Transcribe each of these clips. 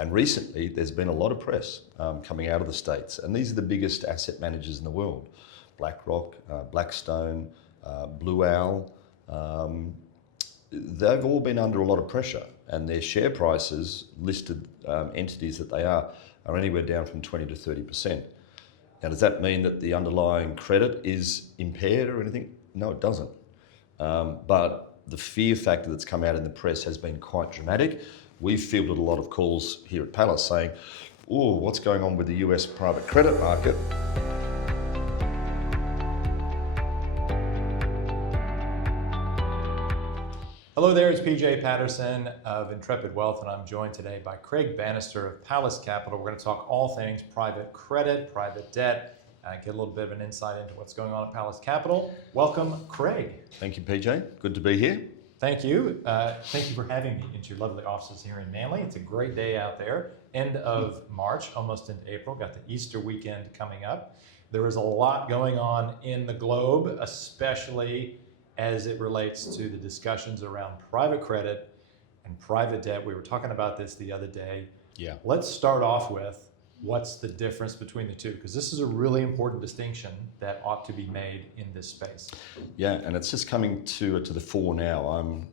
And recently, there's been a lot of press coming out of the States, and these are the biggest asset managers in the world: BlackRock, Blackstone, Blue Owl. They've all been under a lot of pressure, and their share prices, listed entities that they are anywhere down from 20 to 30%. Now, does that mean that the underlying credit is impaired or anything? No, it doesn't. But the fear factor that's come out in the press has been quite dramatic. We've fielded a lot of calls here at Pallas saying, oh, what's going on with the US private credit market? Hello there, it's PJ Patterson of Intrepid Wealth, and I'm joined today by Craig Bannister of Pallas Capital. We're going to talk all things private credit, private debt, get a little bit of an insight into what's going on at Pallas Capital. Welcome, Craig. Thank you, PJ. Good to be here. Thank you. Thank you for having me into your lovely offices here in Manly. It's a great day out there. End of March, almost into April. Got the Easter weekend coming up. There is a lot going on in the globe, especially as it relates to the discussions around private credit and private debt. We were talking about this the other day. Yeah. Let's start off with what's the difference between the two, because this is a really important distinction that ought to be made in this space. Yeah, and it's just coming to the fore now.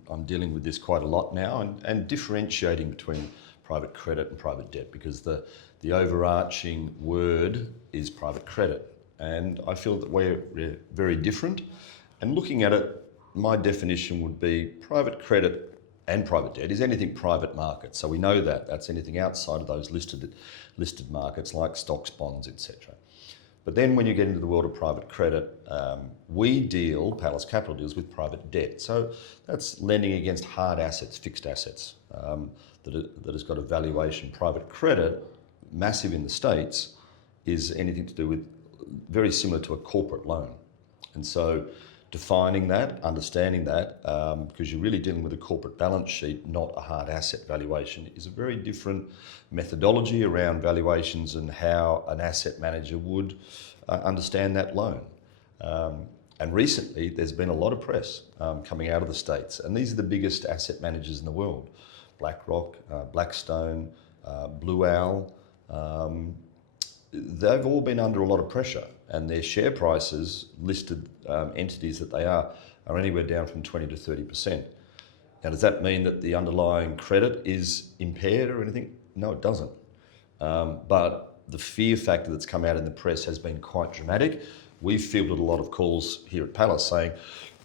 I'm dealing with this quite a lot now, and differentiating between private credit and private debt, because the overarching word is private credit, and I feel that we're very different. And looking at it, my definition would be private credit and private debt is anything private market. So we know that that's anything outside of those listed markets like stocks, bonds, etc. But then when you get into the world of private credit, Pallas Capital deals with private debt. So that's lending against hard assets, fixed assets, that has got a valuation. Private credit, massive in the States, is anything to do with, very similar to a corporate loan. And so defining that, understanding that, because you're really dealing with a corporate balance sheet, not a hard asset valuation, is a very different methodology around valuations and how an asset manager would understand that loan. And recently, there's been a lot of press coming out of the States, and these are the biggest asset managers in the world: BlackRock, Blackstone, Blue Owl. They've all been under a lot of pressure, and their share prices, listed entities that they are anywhere down from 20 to 30%. Now, does that mean that the underlying credit is impaired or anything? No, it doesn't. But the fear factor that's come out in the press has been quite dramatic. We've fielded a lot of calls here at Pallas saying,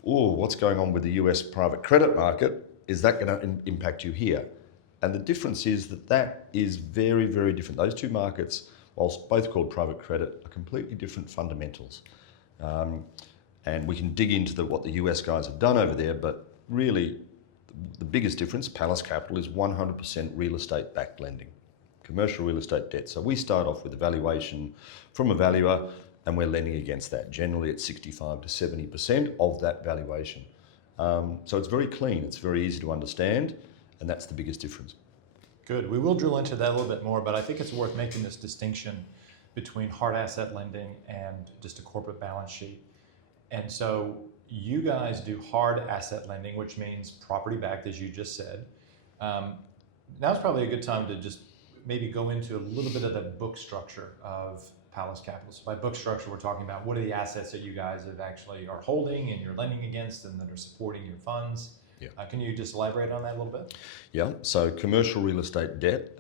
oh, what's going on with the US private credit market? Is that going to impact you here? And the difference is that is very, very different. Those two markets, whilst both called private credit, are completely different fundamentals. And we can dig into what the US guys have done over there, but really the biggest difference, Pallas Capital, is 100% real estate backed lending, commercial real estate debt. So we start off with a valuation from a valuer, and we're lending against that. Generally at 65 to 70% of that valuation. So it's very clean, it's very easy to understand, and that's the biggest difference. Good. We will drill into that a little bit more, but I think it's worth making this distinction between hard asset lending and just a corporate balance sheet. And so you guys do hard asset lending, which means property backed, as you just said. Now's probably a good time to just maybe go into a little bit of the book structure of Pallas Capital. So by book structure, we're talking about what are the assets that you guys have actually are holding and you're lending against and that are supporting your funds. Yeah. Can you just elaborate on that a little bit? Yeah, so commercial real estate debt,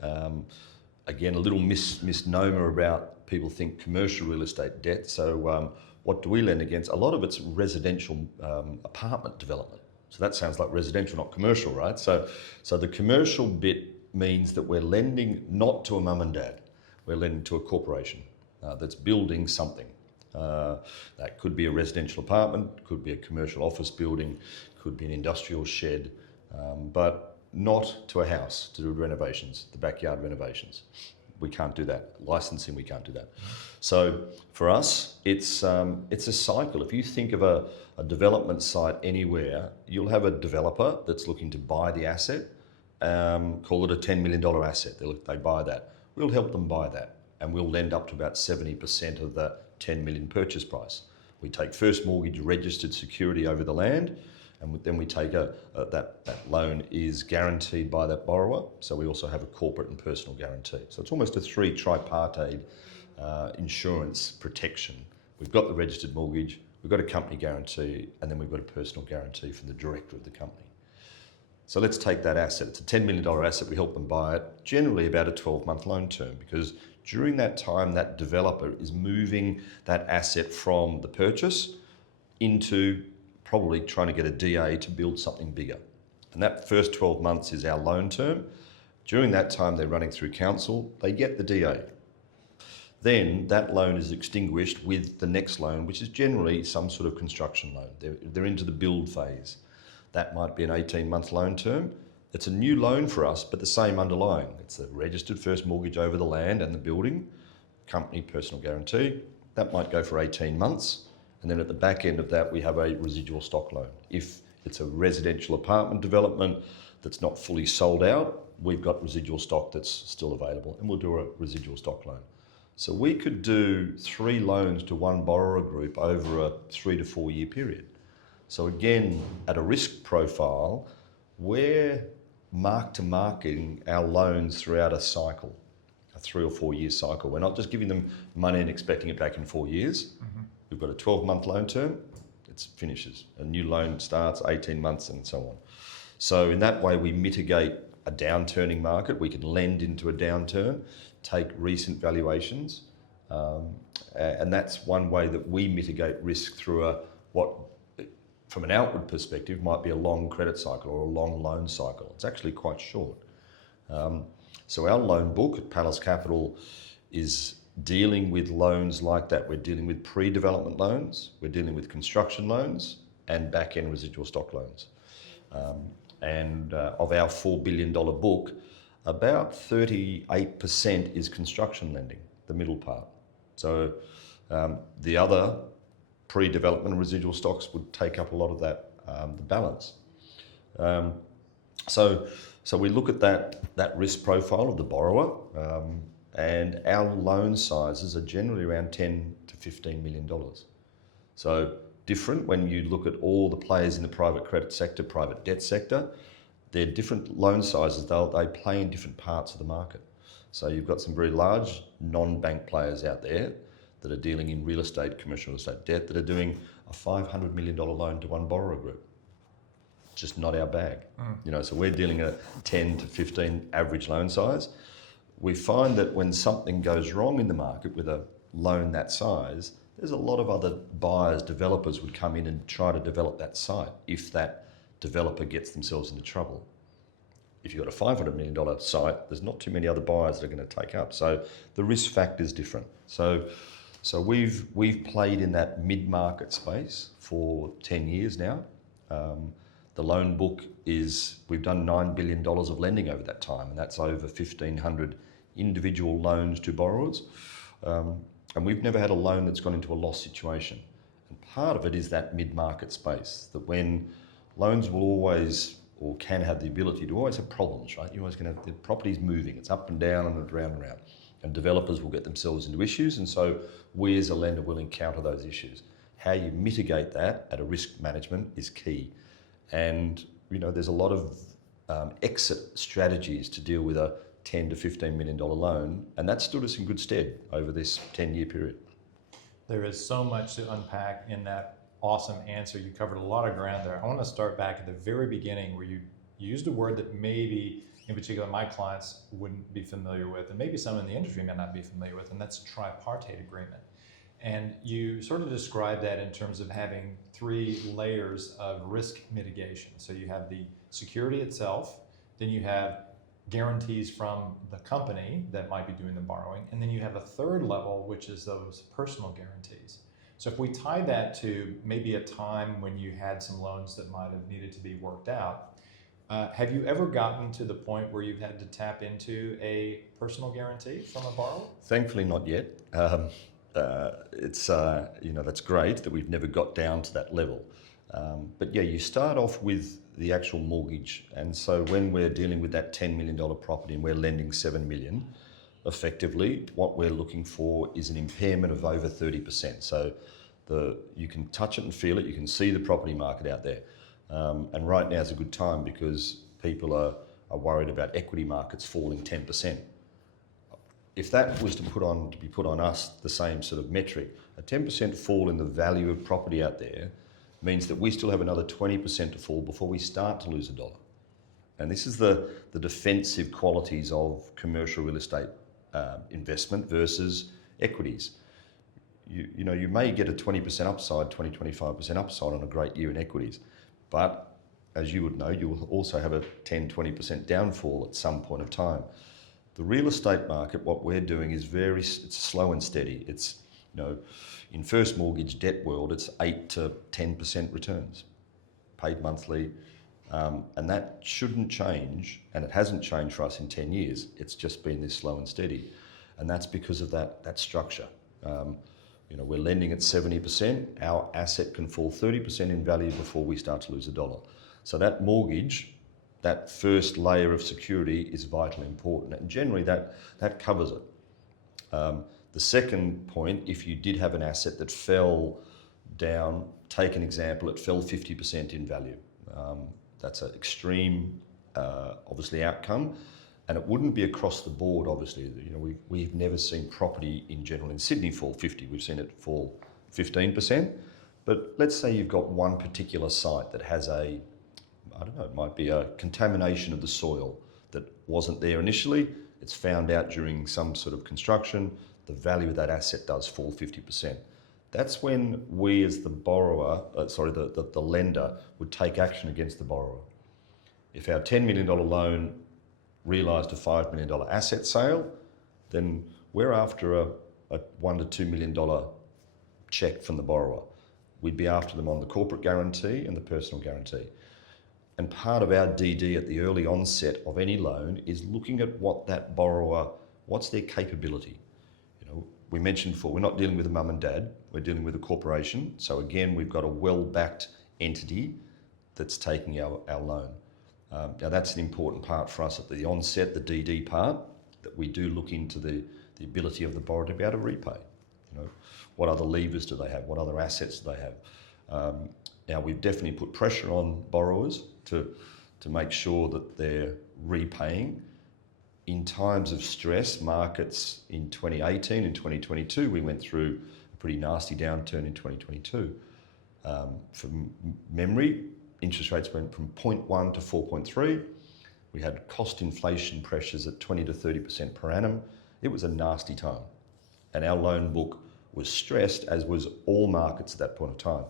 again, a little misnomer about people think commercial real estate debt. So what do we lend against? A lot of it's residential apartment development. So that sounds like residential, not commercial, right? So the commercial bit means that we're lending not to a mum and dad. We're lending to a corporation that's building something. That could be a residential apartment, could be a commercial office building, could be an industrial shed, but not to a house to do renovations, the backyard renovations. We can't do that. Licensing, we can't do that. So for us, it's a cycle. If you think of a development site anywhere, you'll have a developer that's looking to buy the asset, call it a $10 million asset. They buy that. We'll help them buy that, and we'll lend up to about 70% of that 10 million purchase price. We take first mortgage registered security over the land, And then we take that loan is guaranteed by that borrower. So we also have a corporate and personal guarantee. So it's almost a three tripartite insurance protection. We've got the registered mortgage, we've got a company guarantee, and then we've got a personal guarantee from the director of the company. So let's take that asset. It's a $10 million asset. We help them buy it, generally about a 12-month loan term, because during that time, that developer is moving that asset from the purchase into probably trying to get a DA to build something bigger. And that first 12 months is our loan term. During that time, they're running through council, they get the DA. Then that loan is extinguished with the next loan, which is generally some sort of construction loan. They're into the build phase. That might be an 18-month loan term. It's a new loan for us, but the same underlying. It's the registered first mortgage over the land and the building, company personal guarantee. That might go for 18 months. And then at the back end of that, we have a residual stock loan. If it's a residential apartment development that's not fully sold out, we've got residual stock that's still available, and we'll do a residual stock loan. So we could do 3 loans to one borrower group over a 3 to 4 year period. So again, at a risk profile, we're mark-to-marketing our loans throughout a cycle, a 3 or 4 year cycle. We're not just giving them money and expecting it back in 4 years. We've got a 12-month loan term, it finishes. A new loan starts, 18 months and so on. So in that way, we mitigate a downturning market. We can lend into a downturn, take recent valuations, and that's one way that we mitigate risk through what, from an outward perspective, might be a long credit cycle or a long loan cycle. It's actually quite short. So our loan book at Pallas Capital is dealing with loans like that. We're dealing with pre-development loans, we're dealing with construction loans, and back-end residual stock loans. Of our $4 billion book, about 38% is construction lending, the middle part. So the other pre-development and residual stocks would take up a lot of that, the balance. So we look at that risk profile of the borrower, and our loan sizes are generally around $10 to $15 million. So different when you look at all the players in the private credit sector, private debt sector, they're different loan sizes. They play in different parts of the market. So you've got some very large non-bank players out there that are dealing in real estate, commercial real estate debt, that are doing a $500 million loan to one borrower group. Just not our bag. So we're dealing a 10 to 15 average loan size. We find that when something goes wrong in the market with a loan that size, there's a lot of other buyers, developers would come in and try to develop that site if that developer gets themselves into trouble. If you've got a $500 million site, there's not too many other buyers that are going to take up. So the risk factor is different. So we've played in that mid-market space for 10 years now. The loan book we've done $9 billion of lending over that time, and that's over 1,500 individual loans to borrowers. And we've never had a loan that's gone into a loss situation. And part of it is that mid-market space, that when loans will always, or can have the ability to always have problems, right? You're always going to have the property's moving, it's up and down and around and around. And developers will get themselves into issues, and so we as a lender will encounter those issues. How you mitigate that at a risk management is key. And there's a lot of exit strategies to deal with a $10 to $15 million loan, and that stood us in good stead over this 10-year period. There is so much to unpack in that awesome answer. You covered a lot of ground there. I want to start back at the very beginning where you used a word that maybe, in particular, my clients wouldn't be familiar with, and maybe some in the industry may not be familiar with, and that's tripartite agreement. And you sort of described that in terms of having 3 layers of risk mitigation. So you have the security itself, then you have guarantees from the company that might be doing the borrowing, and then you have a third level, which is those personal guarantees. So if we tie that to maybe a time when you had some loans that might have needed to be worked out, have you ever gotten to the point where you've had to tap into a personal guarantee from a borrower? Thankfully, not yet. It's that's great that we've never got down to that level. But yeah, you start off with the actual mortgage, and so when we're dealing with that $10 million property and we're lending $7 million, effectively what we're looking for is an impairment of over 30%. So you can touch it and feel it. You can see the property market out there. And right now is a good time because people are worried about equity markets falling 10%. If that was to be put on us, the same sort of metric, a 10% fall in the value of property out there means that we still have another 20% to fall before we start to lose a dollar. And this is the defensive qualities of commercial real estate investment versus equities. You may get a 20% upside, 25% upside on a great year in equities, but as you would know, you will also have a 10-20% downfall at some point of time. The real estate market, what we're doing is it's slow and steady. It's, in first mortgage debt world, it's 8 to 10% returns, paid monthly, and that shouldn't change, and it hasn't changed for us in 10 years. It's just been this slow and steady, and that's because of that structure. We're lending at 70%. Our asset can fall 30% in value before we start to lose a dollar. So that mortgage, that first layer of security is vitally important, and generally that covers it. The second point, if you did have an asset that fell down, take an example, it fell 50% in value. That's an extreme, obviously, outcome, and it wouldn't be across the board, obviously. We've never seen property in general in Sydney fall 50. We've seen it fall 15%. But let's say you've got one particular site that has it might be a contamination of the soil that wasn't there initially. It's found out during some sort of construction. The value of that asset does fall 50%. That's when we as the the lender would take action against the borrower. If our $10 million loan realised a $5 million asset sale, then we're after a $1 to $2 million check from the borrower. We'd be after them on the corporate guarantee and the personal guarantee. And part of our DD at the early onset of any loan is looking at what that borrower, what's their capability. We mentioned before, we're not dealing with a mum and dad, we're dealing with a corporation. So again, we've got a well-backed entity that's taking our loan. Now that's an important part for us at the onset, the DD part, that we do look into the ability of the borrower to be able to repay. What other levers do they have? What other assets do they have? Now we've definitely put pressure on borrowers to make sure that they're repaying. In times of stress, markets in 2018 and 2022, we went through a pretty nasty downturn in 2022. From memory, interest rates went from 0.1 to 4.3. We had cost inflation pressures at 20 to 30% per annum. It was a nasty time. And our loan book was stressed, as was all markets at that point of time.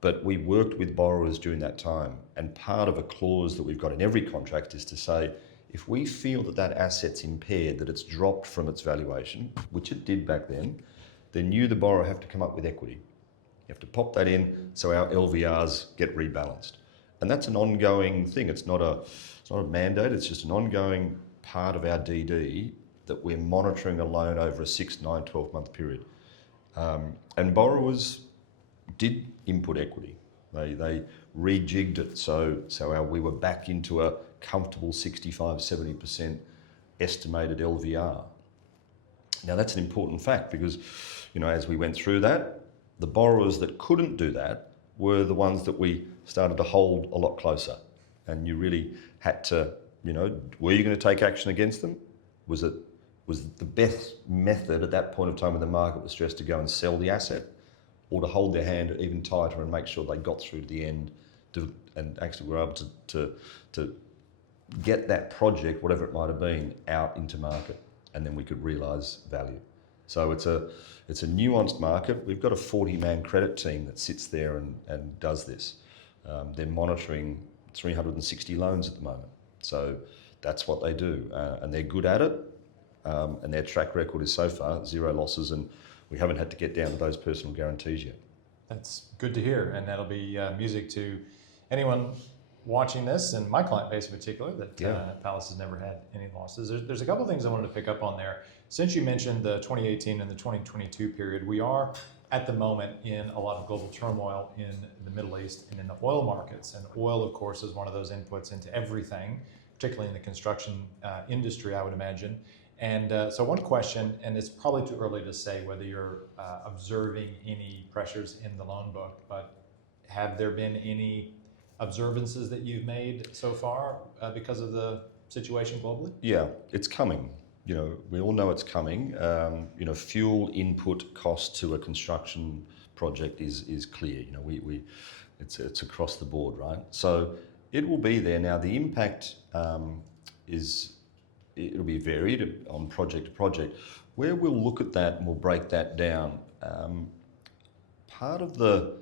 But we worked with borrowers during that time. And part of a clause that we've got in every contract is to say, if we feel that asset's impaired, that it's dropped from its valuation, which it did back then you, the borrower, have to come up with equity. You have to pop that in so our LVRs get rebalanced. And that's an ongoing thing. It's not a mandate, it's just an ongoing part of our DD that we're monitoring a loan over a 6, 9, 12-month period. And borrowers did input equity. They rejigged it so we were back into a comfortable 65, 70% estimated LVR. Now that's an important fact because, as we went through that, the borrowers that couldn't do that were the ones that we started to hold a lot closer. And you really had to, were you going to take action against them? Was the best method at that point of time when the market was stressed to go and sell the asset, or to hold their hand even tighter and make sure they got through to the end and actually were able to get that project, whatever it might have been, out into market, and then we could realise value. So it's a nuanced market. We've got a 40-man credit team that sits there and does this. They're monitoring 360 loans at the moment. So that's what they do, and they're good at it, and their track record is so far 0 losses, and we haven't had to get down to those personal guarantees yet. That's good to hear, and that'll be music to anyone watching this, and my client base in particular, that Pallas has never had any losses. There's a couple of things I wanted to pick up on there. Since you mentioned the 2018 and the 2022 period, we are at the moment in a lot of global turmoil in the Middle East and in the oil markets. And oil, of course, is one of those inputs into everything, particularly in the construction industry, I would imagine. And so one question, and it's probably too early to say whether you're observing any pressures in the loan book, but have there been any observances that you've made so far because of the situation globally? Yeah, it's coming. You know, we all know it's coming. You know, fuel input cost to a construction project is clear. You know, it's across the board, right? So it will be there. Now the impact it'll be varied on project to project. Where we'll look at that and we'll break that down. Part of the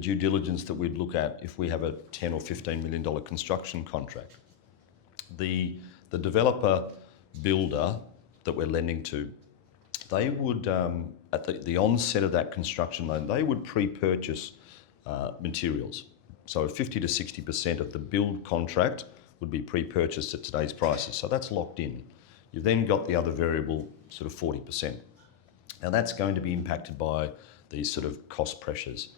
due diligence that we'd look at if we have a $10 or $15 million construction contract, the developer builder that we're lending to, they would, at the onset of that construction loan, they would pre-purchase materials. So 50 to 60% of the build contract would be pre-purchased at today's prices. So that's locked in. You've then got the other variable, sort of 40%. Now that's going to be impacted by these sort of cost pressures.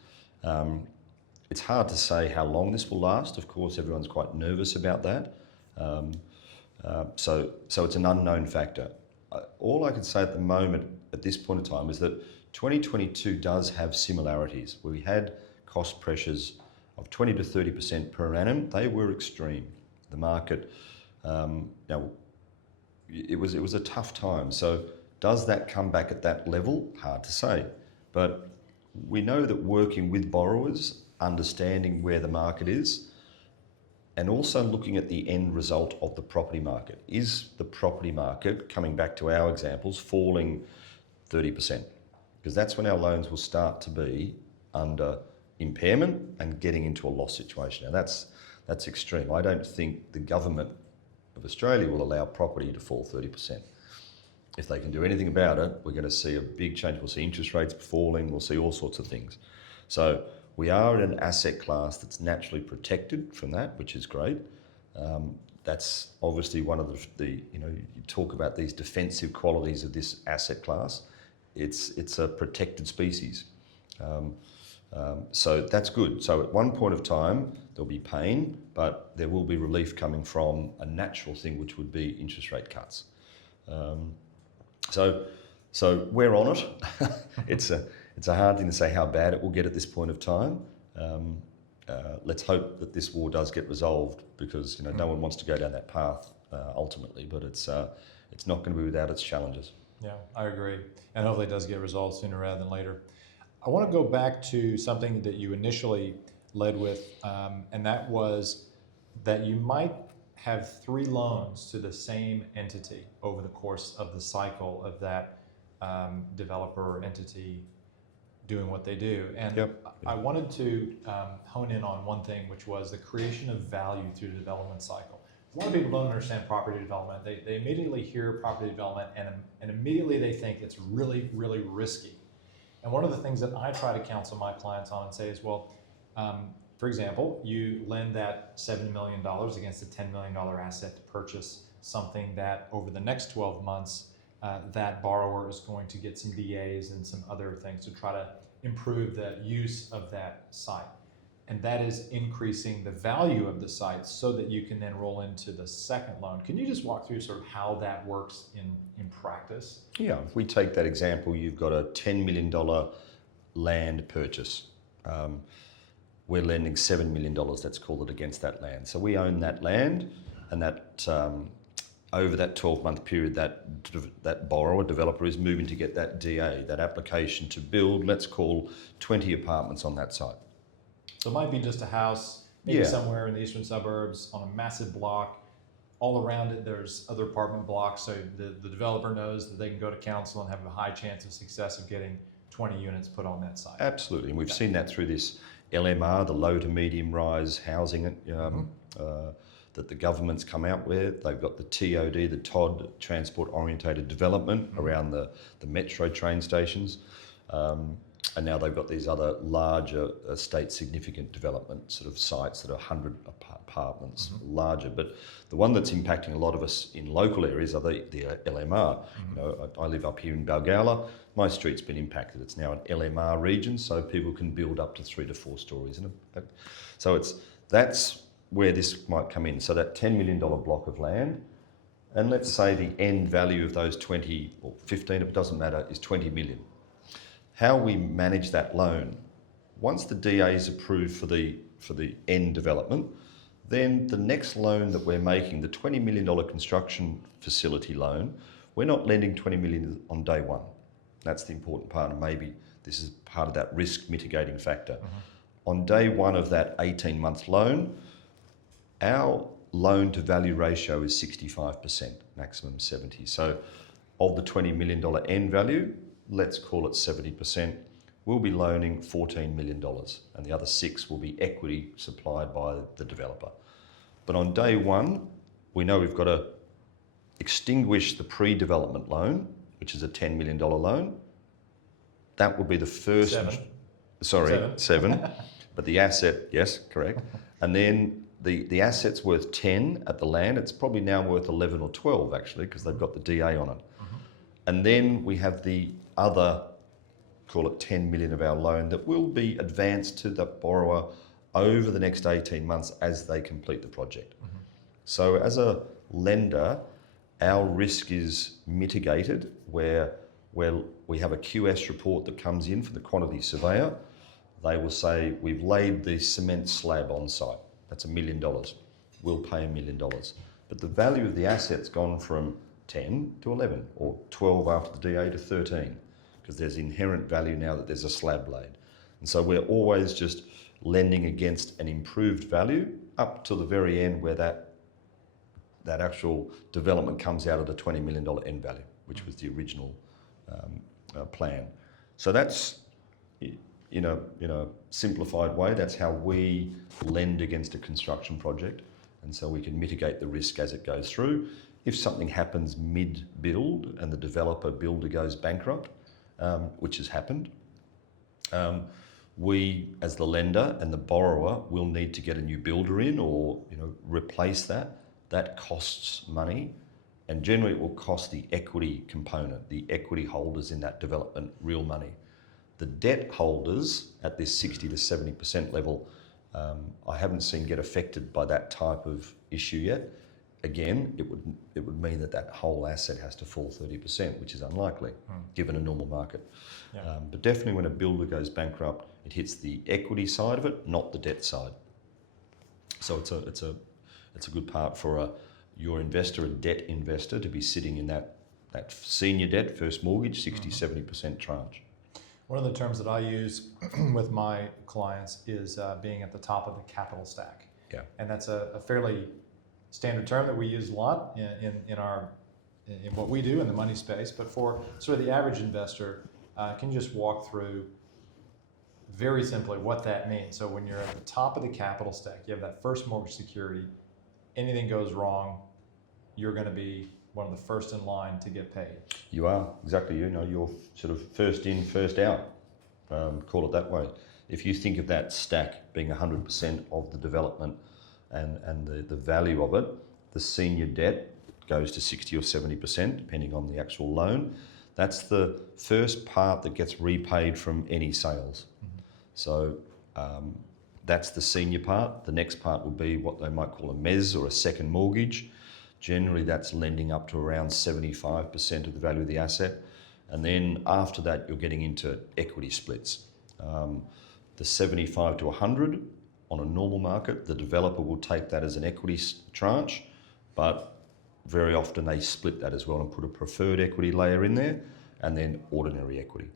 It's hard to say how long this will last. Of course, everyone's quite nervous about that. So it's an unknown factor. All I can say at the moment, at this point in time, is that 2022 does have similarities where we had cost pressures of 20 to 30% per annum. They were extreme. The market, now, it was a tough time. So does that come back at that level? Hard to say. But we know that working with borrowers, understanding where the market is, and also looking at the end result of the property market. Is the property market, coming back to our examples, falling 30%? Because that's when our loans will start to be under impairment and getting into a loss situation. Now that's extreme. I don't think the government of Australia will allow property to fall 30%. If they can do anything about it, we're going to see a big change. We'll see interest rates falling, we'll see all sorts of things. So we are in an asset class that's naturally protected from that, which is great. That's obviously one of the you know, you talk about these defensive qualities of this asset class. It's a protected species. So that's good. So at one point of time, there'll be pain, but there will be relief coming from a natural thing, which would be interest rate cuts. So we're on it. It's a hard thing to say how bad it will get at this point of time. Let's hope that this war does get resolved, because no one wants to go down that path ultimately. But it's not going to be without its challenges. Yeah, I agree, and hopefully it does get resolved sooner rather than later. I want to go back to something that you initially led with, and that was that you might have 3 loans to the same entity over the course of the cycle of that developer or entity doing what they do. And Yep. I wanted to hone in on one thing, which was the creation of value through the development cycle. A lot of people don't understand property development. They immediately hear property development and immediately they think it's really, really risky. And one of the things that I try to counsel my clients on and say is, well, for example, you lend that $7 million against a $10 million asset to purchase something that over the next 12 months, that borrower is going to get some DAs and some other things to try to improve the use of that site. And that is increasing the value of the site so that you can then roll into the second loan. Can you just walk through sort of how that works in practice? Yeah, if we take that example, you've got a $10 million land purchase. We're lending $7 million, let's call it, against that land. So we own that land, and that over that 12-month period, that borrower, developer, is moving to get that DA, that application to build, let's call 20 apartments on that site. So it might be just a house, maybe somewhere in the eastern suburbs on a massive block. All around it, there's other apartment blocks, so the developer knows that they can go to council and have a high chance of success of getting 20 units put on that site. Absolutely, and we've seen that through this LMR, the low to medium rise housing that the government's come out with. They've got the TOD, the TOD, transport orientated development around the metro train stations. And now they've got these other larger state significant development sort of sites that are 100 apartments larger. But the one that's impacting a lot of us in local areas are the LMR. I live up here in Balgowlah. My street's been impacted. It's now an LMR region, so people can build up to 3 to 4 stories. So that's where this might come in. So that $10 million block of land, and let's say the end value of those 20 or 15, it doesn't matter, is 20 million. How we manage that loan, once the DA is approved for the the end development. Then the next loan that we're making, the $20 million construction facility loan, we're not lending $20 million on day one. That's the important part, and maybe this is part of that risk mitigating factor. On day one of that 18-month loan, our loan to value ratio is 65%, maximum 70. So of the $20 million end value, let's call it 70%, we'll be loaning $14 million, and the other 6 will be equity supplied by the developer. But on day one, we know we've got to extinguish the pre-development loan, which is a $10 million loan. That will be the first... Seven. But the asset, yes, correct. And then the asset's worth 10 at the land. It's probably now worth 11 or 12, actually, because they've got the DA on it. And then we have the other, call it 10 million of our loan, that will be advanced to the borrower over the next 18 months as they complete the project. So as a lender, our risk is mitigated where we have a QS report that comes in from the quantity surveyor. They will say, we've laid the cement slab on site. That's $1 million. We'll pay $1 million. But the value of the asset's gone from 10 to 11, or 12 after the DA to 13, because there's inherent value now that there's a slab laid. And so we're always just lending against an improved value up to the very end where that actual development comes out of the $20 million end value, which was the original plan. So that's, in a simplified way, that's how we lend against a construction project, and so we can mitigate the risk as it goes through. If something happens mid-build and the builder goes bankrupt, which has happened, we, as the lender and the borrower, will need to get a new builder in or replace that. That costs money, and generally it will cost the equity component, the equity holders in that development, real money. The debt holders at this 60 to 70% level, I haven't seen get affected by that type of issue yet. Again, it would mean that whole asset has to fall 30%, which is unlikely given a normal market. Yeah. But definitely when a builder goes bankrupt, it hits the equity side of it, not the debt side. So it's a good part for your investor, a debt investor, to be sitting in that senior debt, first mortgage, 60, 70% tranche. One of the terms that I use with my clients is being at the top of the capital stack. Yeah. And that's a fairly standard term that we use a lot in what we do in the money space. But for sort of the average investor, can you just walk through very simply what that means? So when you're at the top of the capital stack, you have that first mortgage security, anything goes wrong, you're going to be one of the first in line to get paid. You are, exactly. You're sort of first in, first out, call it that way. If you think of that stack being 100% of the development and the value of it, the senior debt goes to 60 or 70%, depending on the actual loan. That's the first part that gets repaid from any sales. So that's the senior part. The next part would be what they might call a mezz or a second mortgage. Generally, that's lending up to around 75% of the value of the asset. And then after that, you're getting into equity splits. The 75 to 100 on a normal market, the developer will take that as an equity tranche, but very often they split that as well and put a preferred equity layer in there and then ordinary equity.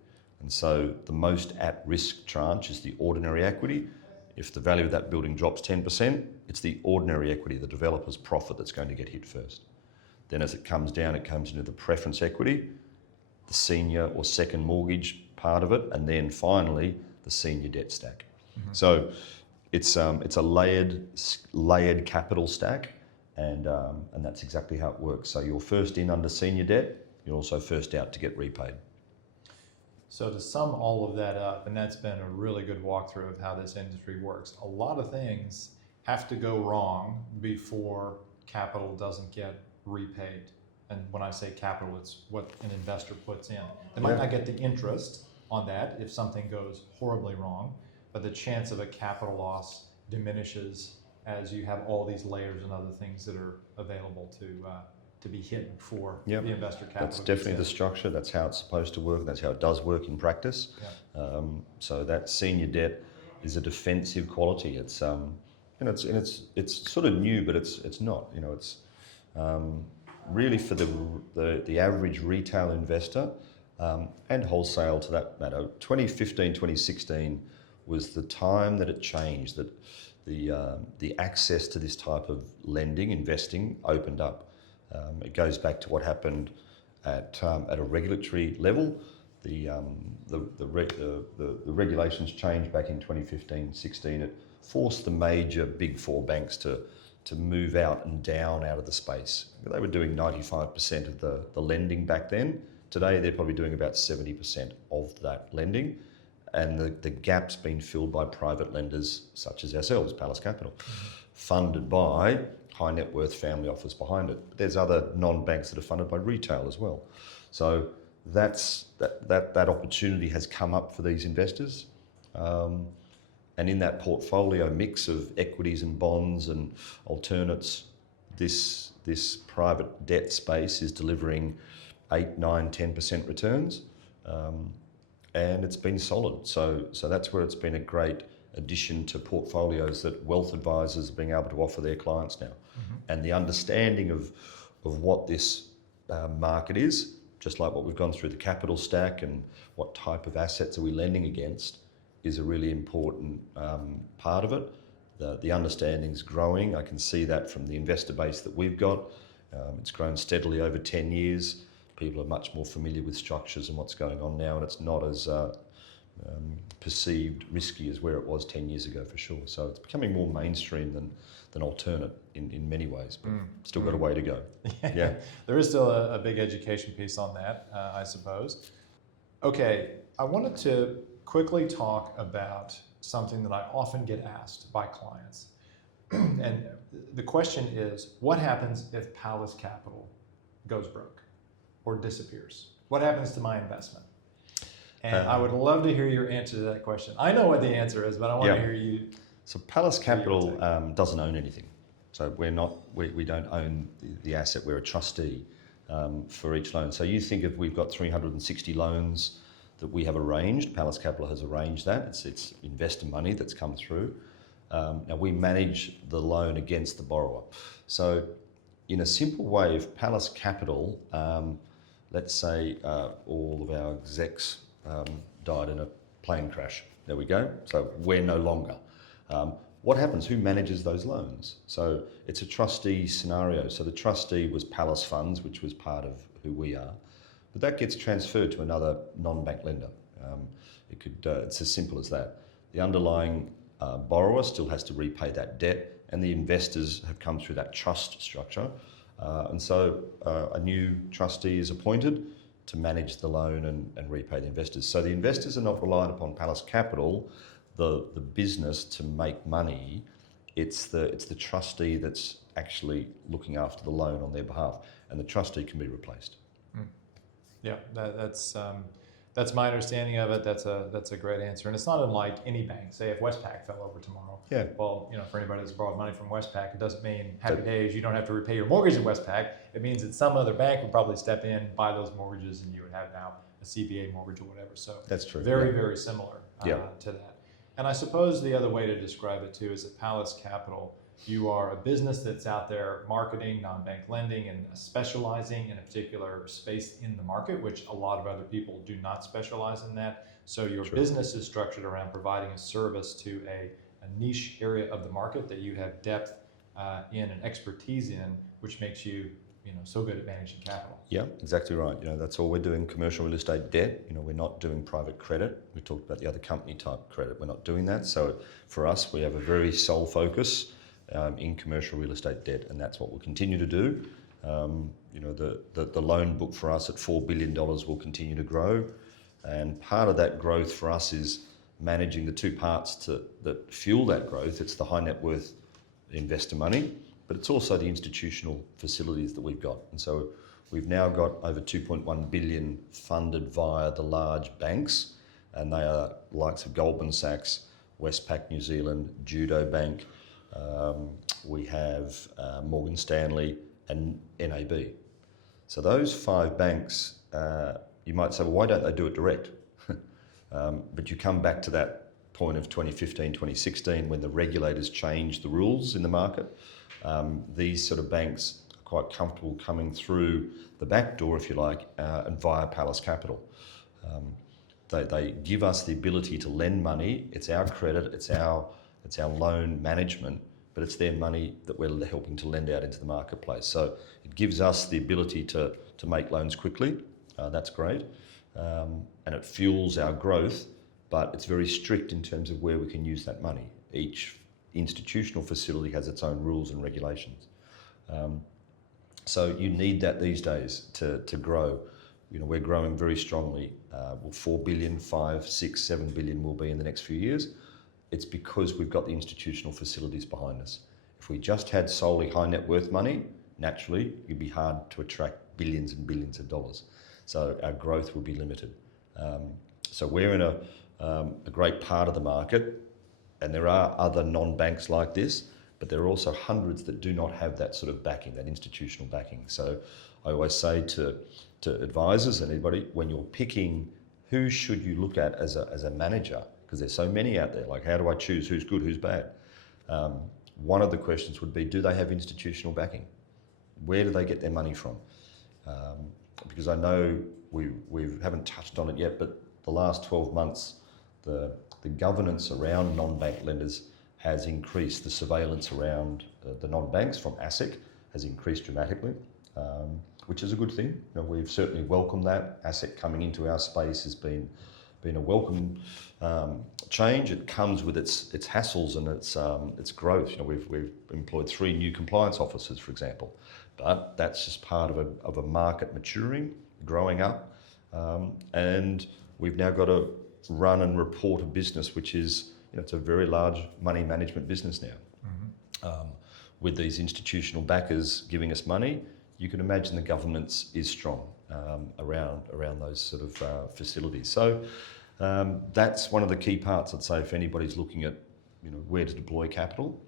And so the most at-risk tranche is the ordinary equity. If the value of that building drops 10%, it's the ordinary equity, the developer's profit, that's going to get hit first. Then as it comes down, it comes into the preference equity, the senior or second mortgage part of it, and then finally the senior debt stack. So it's a layered capital stack, and that's exactly how it works. So you're first in under senior debt, you're also first out to get repaid. So to sum all of that up, and that's been a really good walkthrough of how this industry works, a lot of things have to go wrong before capital doesn't get repaid. And when I say capital, it's what an investor puts in. They might not get the interest on that if something goes horribly wrong, but the chance of a capital loss diminishes as you have all these layers and other things that are available to be hidden for the investor capital. That's definitely the structure. That's how it's supposed to work. That's how it does work in practice. So that senior debt, is a defensive quality. It's it's sort of new, but it's not. It's really for the average retail investor and wholesale to that matter. 2015, 2016 was the time that it changed, that the access to this type of lending, investing, opened up. It goes back to what happened at a regulatory level. The regulations changed back in 2015-16. It forced the major big four banks to move out of the space. They were doing 95% of the lending back then. Today they're probably doing about 70% of that lending, and the gap's been filled by private lenders such as ourselves, Pallas Capital, funded by high net worth family office behind it. But there's other non-banks that are funded by retail as well. So that opportunity has come up for these investors. And in that portfolio mix of equities and bonds and alternates, this private debt space is delivering 8, 9, 10% returns. And it's been solid. So that's where it's been a great addition to portfolios that wealth advisors are being able to offer their clients now. Mm-hmm. And the understanding of what this market is, just like what we've gone through the capital stack and what type of assets are we lending against, is a really important part of it. The understanding's growing. I can see that from the investor base that we've got. It's grown steadily over 10 years. People are much more familiar with structures and what's going on now, and it's not as perceived risky as where it was 10 years ago for sure. So it's becoming more mainstream than alternate in many ways, but still got a way to go. Yeah. There is still a big education piece on that, I suppose. Okay, I wanted to quickly talk about something that I often get asked by clients. And the question is, what happens if Pallas Capital goes broke or disappears? What happens to my investment? And I would love to hear your answer to that question. I know what the answer is, but I want to hear you. So Pallas Capital doesn't own anything. So we don't own the asset. We're a trustee for each loan. So you think if we've got 360 loans that we have arranged, Pallas Capital has arranged that. It's investor money that's come through. Now we manage the loan against the borrower. So in a simple way, if Pallas Capital, let's say all of our execs died in a plane crash, there we go. So we're no longer. What happens? Who manages those loans? So it's a trustee scenario. So the trustee was Pallas Funds, which was part of who we are. But that gets transferred to another non-bank lender. It's as simple as that. The underlying borrower still has to repay that debt, and the investors have come through that trust structure. And so a new trustee is appointed to manage the loan and repay the investors. So the investors are not reliant upon Pallas Capital, the business, to make money. It's the trustee that's actually looking after the loan on their behalf, and the trustee can be replaced. Yeah, that's my understanding of it. That's a great answer, and it's not unlike any bank. Say if Westpac fell over tomorrow. Yeah. Well, for anybody that's borrowed money from Westpac, it doesn't mean happy days. You don't have to repay your mortgage in Westpac. It means that some other bank would probably step in, buy those mortgages, and you would have now a CBA mortgage or whatever. So that's true. Very similar to that. And I suppose the other way to describe it too is that Pallas Capital, you are a business that's out there marketing non-bank lending and specializing in a particular space in the market, which a lot of other people do not specialize in that. So your business is structured around providing a service to a niche area of the market that you have depth in and expertise in, which makes you so good at managing capital. Yeah, exactly right. That's all we're doing. Commercial real estate debt. We're not doing private credit. We talked about the other company type credit. We're not doing that. So for us, we have a very sole focus in commercial real estate debt, and that's what we'll continue to do. The loan book for us at $4 billion will continue to grow, and part of that growth for us is managing the two parts that fuel that growth. It's the high net worth investor money, but it's also the institutional facilities that we've got. And so we've now got over 2.1 billion funded via the large banks, and they are the likes of Goldman Sachs, Westpac New Zealand, Judo Bank. We have Morgan Stanley and NAB. So those 5 banks, you might say, well, why don't they do it direct? But you come back to that point of 2015, 2016, when the regulators changed the rules in the market, these sort of banks are quite comfortable coming through the back door, if you like, and via Pallas Capital. They give us the ability to lend money. It's our credit, it's our loan management, but it's their money that we're helping to lend out into the marketplace. So it gives us the ability to make loans quickly. That's great. And it fuels our growth, but it's very strict in terms of where we can use that money. Each institutional facility has its own rules and regulations. So you need that these days to grow. We're growing very strongly. 4 billion, 5, 6, 7 billion will be in the next few years. It's because we've got the institutional facilities behind us. If we just had solely high net worth money, naturally, it'd be hard to attract billions and billions of dollars. So our growth will be limited. So we're in a great part of the market, and there are other non-banks like this, but there are also hundreds that do not have that sort of backing, that institutional backing. So I always say to advisors and anybody, when you're picking who should you look at as a manager, because there's so many out there, like how do I choose who's good, who's bad? One of the questions would be, do they have institutional backing? Where do they get their money from? Because I know we haven't touched on it yet, but the last 12 months, the governance around non-bank lenders has increased. The surveillance around the non-banks from ASIC has increased dramatically, which is a good thing. We've certainly welcomed that. ASIC coming into our space has been a welcome change. It comes with its hassles and its growth. We've employed 3 new compliance officers, for example, but that's just part of a market maturing, growing up, and we've now got to run and report a business which is, it's a very large money management business now. Mm-hmm. With these institutional backers giving us money, you can imagine the governance is strong around those sort of facilities. So that's one of the key parts, I'd say, if anybody's looking at where to deploy capital,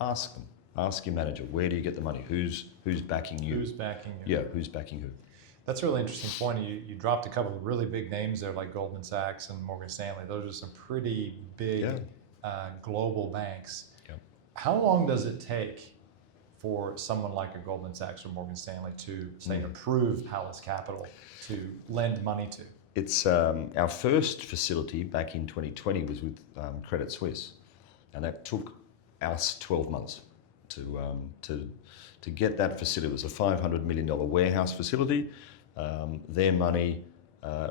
ask them. Ask your manager, where do you get the money? Who's backing you? Who's backing you? Yeah, who's backing who? That's a really interesting point. You dropped a couple of really big names there, like Goldman Sachs and Morgan Stanley. Those are some pretty big global banks. Yeah. How long does it take for someone like a Goldman Sachs or Morgan Stanley to, say, approve Pallas Capital to lend money to? It's our first facility back in 2020 was with Credit Suisse, and that took us 12 months to get that facility. It was a $500 million warehouse facility. Their money,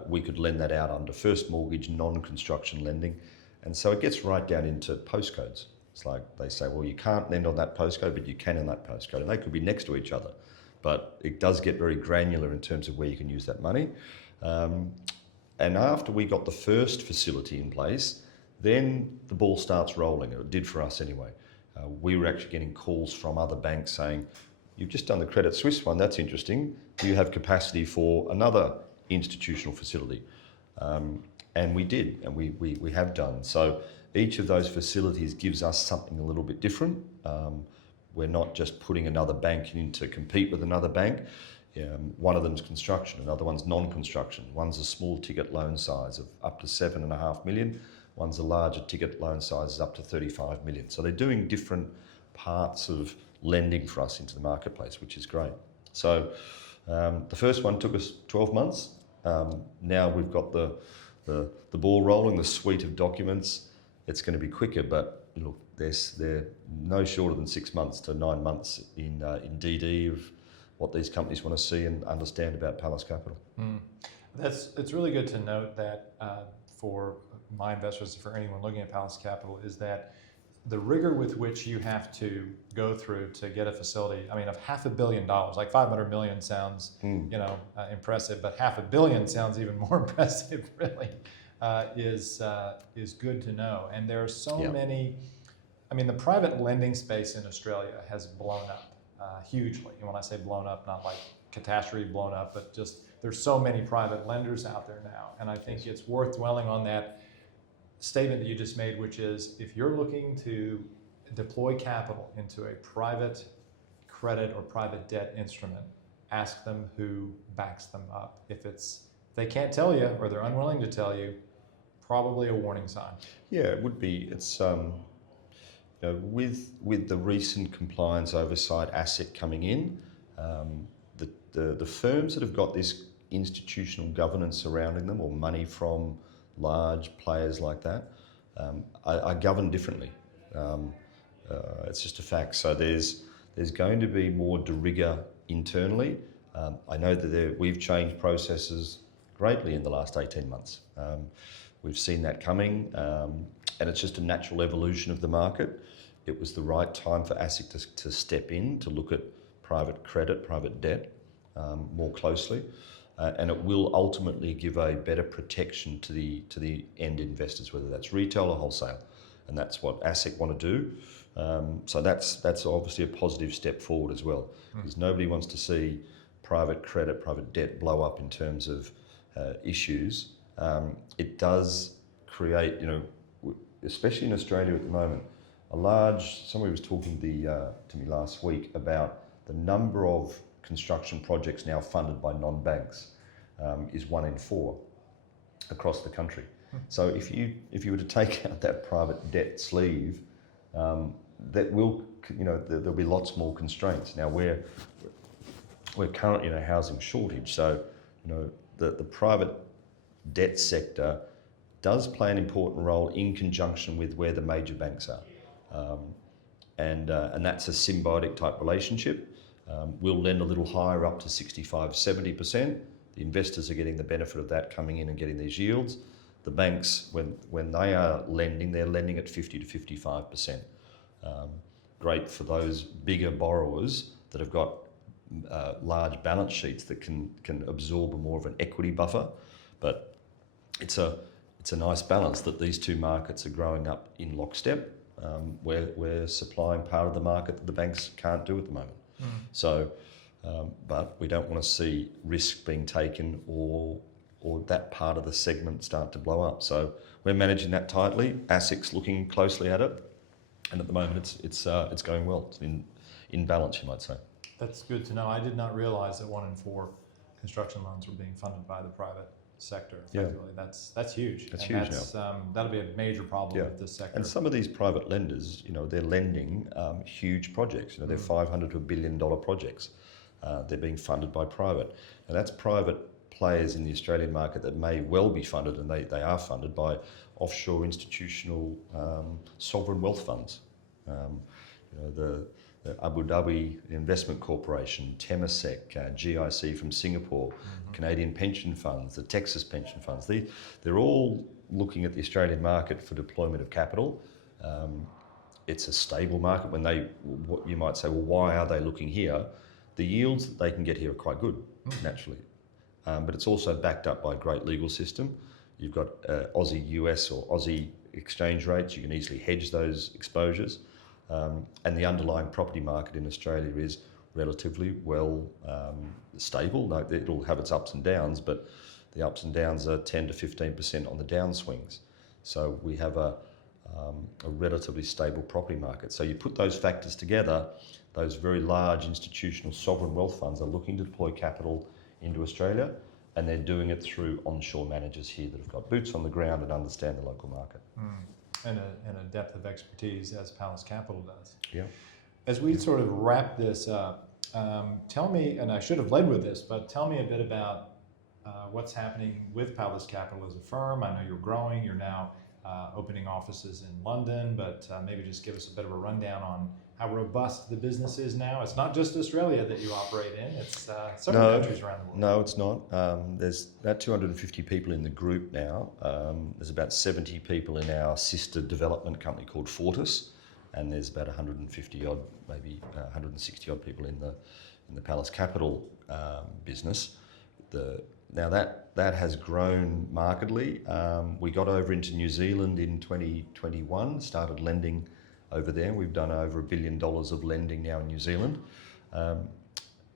we could lend that out under first mortgage, non-construction lending. And so it gets right down into postcodes. It's like they say, well, you can't lend on that postcode, but you can in that postcode. And they could be next to each other. But it does get very granular in terms of where you can use that money. And after we got the first facility in place, then the ball starts rolling. It did for us anyway. We were actually getting calls from other banks saying, you've just done the Credit Suisse one, that's interesting. Do you have capacity for another institutional facility? And we did, and we have done. So each of those facilities gives us something a little bit different. We're not just putting another bank in to compete with another bank. One of them's construction, another one's non-construction. One's a small ticket loan size of up to 7.5 million. One's a larger ticket loan size up to 35 million. So they're doing different parts of lending for us into the marketplace, which is great. So the first one took us 12 months. Now we've got the ball rolling, the suite of documents. It's going to be quicker, but look, they're no shorter than 6 months to 9 months in DD of what these companies want to see and understand about Pallas Capital. It's really good to note that for my investors, for anyone looking at Pallas Capital, is that the rigor with which you have to go through to get a facility, I mean, of $500 million, like 500 million sounds, impressive, but $500 million sounds even more impressive, really, is good to know. And there are so many, I mean, the private lending space in Australia has blown up hugely. And when I say blown up, not like catastrophe blown up, but just there's so many private lenders out there now. And I think it's worth dwelling on that statement that you just made, which is if you're looking to deploy capital into a private credit or private debt instrument, ask them who backs them up. If they can't tell you or they're unwilling to tell you, probably a warning sign. Yeah, it would be. It's with the recent compliance oversight ASIC coming in, the firms that have got this institutional governance surrounding them, or money from large players like that, are governed differently. It's just a fact. So there's going to be more de rigueur internally. I know that we've changed processes greatly in the last 18 months. We've seen that coming, and it's just a natural evolution of the market. It was the right time for ASIC to step in, to look at private credit, private debt more closely, and it will ultimately give a better protection to the end investors, whether that's retail or wholesale, and that's what ASIC want to do. So that's obviously a positive step forward as well, because nobody wants to see private credit, private debt blow up in terms of issues. It does create, especially in Australia at the moment, somebody was talking to me last week about the number of construction projects now funded by non-banks is 1 in 4 across the country. So if you were to take out that private debt sleeve, there'll be lots more constraints. Now we're currently in a housing shortage, so the private debt sector does play an important role in conjunction with where the major banks are. And that's a symbiotic type relationship. We'll lend a little higher, up to 65-70%. The investors are getting the benefit of that coming in and getting these yields. The banks, when they are lending, they're lending at 50 to 55%. Great for those bigger borrowers that have got large balance sheets that can absorb more of an equity buffer. But it's a nice balance that these two markets are growing up in lockstep. We're supplying part of the market that the banks can't do at the moment. So, but we don't want to see risk being taken or that part of the segment start to blow up. So we're managing that tightly. ASIC's looking closely at it, and at the moment it's going well. It's in balance, you might say. That's good to know. I did not realize that 1 in 4 construction loans were being funded by the private sector. Effectively. Yeah. That's huge. That's huge now. That'll be a major problem with this sector. And some of these private lenders, they're lending huge projects. They're $500 to $1 billion projects. They're being funded by private, and that's private players in the Australian market that may well be funded, and they are funded by offshore institutional sovereign wealth funds. The Abu Dhabi Investment Corporation, Temasek, GIC from Singapore, Canadian pension funds, the Texas pension funds. They're all looking at the Australian market for deployment of capital. It's a stable market. What you might say, well, why are they looking here? The yields that they can get here are quite good, naturally. But it's also backed up by a great legal system. You've got Aussie US or Aussie exchange rates. You can easily hedge those exposures. And the underlying property market in Australia is relatively well stable. No, it'll have its ups and downs, but the ups and downs are 10 to 15% on the downswings. So we have a relatively stable property market. So you put those factors together, those very large institutional sovereign wealth funds are looking to deploy capital into Australia, and they're doing it through onshore managers here that have got boots on the ground and understand the local market. And a depth of expertise as Pallas Capital does. Yeah. As we sort of wrap this up, tell me, and I should have led with this, but tell me a bit about what's happening with Pallas Capital as a firm. I know you're growing. You're now opening offices in London, but maybe just give us a bit of a rundown on how robust the business is now. It's not just Australia that you operate in. It's several countries around the world. No, it's not. There's about 250 people in the group now. There's about 70 people in our sister development company called Fortis, and there's about 150 odd, maybe 160 odd people in the Pallas Capital business. Now that has grown markedly. We got over into New Zealand in 2021, started lending over there. We've done over $1 billion of lending now in New Zealand.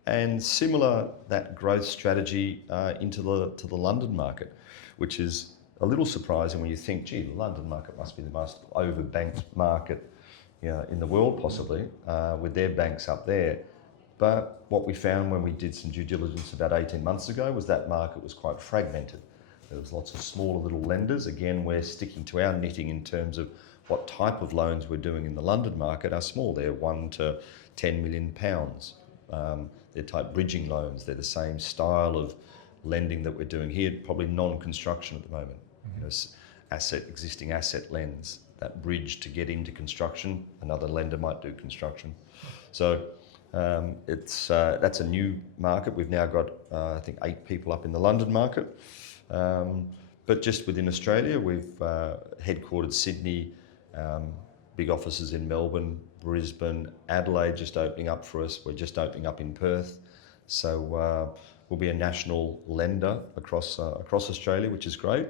And similar, that growth strategy into the London market, which is a little surprising when you think, gee, the London market must be the most overbanked market in the world, possibly, with their banks up there. But what we found when we did some due diligence about 18 months ago was that market was quite fragmented. There was lots of smaller little lenders. Again, we're sticking to our knitting in terms of what type of loans we're doing in the London market are small. They're £1 to £10 million. They're type bridging loans. They're the same style of lending that we're doing here, probably non-construction at the moment. You know, existing asset lends, that bridge to get into construction. Another lender might do construction. So that's a new market. We've now got, I think, 8 people up in the London market. But just within Australia, we've headquartered Sydney, big offices in Melbourne, Brisbane, Adelaide just opening up for us. We're just opening up in Perth. So we'll be a national lender across Australia, which is great.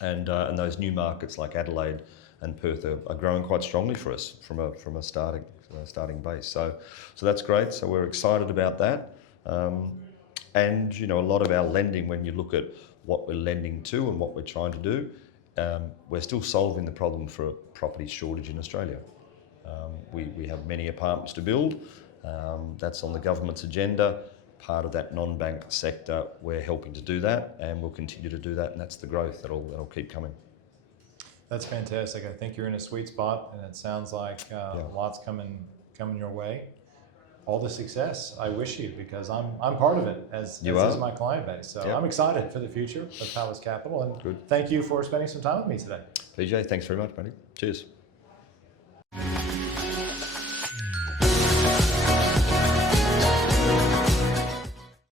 And those new markets like Adelaide and Perth are growing quite strongly for us from a starting base. So that's great. So we're excited about that. And you know, a lot of our lending, when you look at what we're lending to and what we're trying to do, we're still solving the problem for a property shortage in Australia. We have many apartments to build. That's on the government's agenda. Part of that non-bank sector, we're helping to do that, and we'll continue to do that, and that's the growth that'll keep coming. That's fantastic. I think you're in a sweet spot, and it sounds like lots coming your way. All the success I wish you, because I'm part of it, as is my client base. So I'm excited for the future of Pallas Capital, and thank you for spending some time with me today. PJ, thanks very much, buddy. Cheers.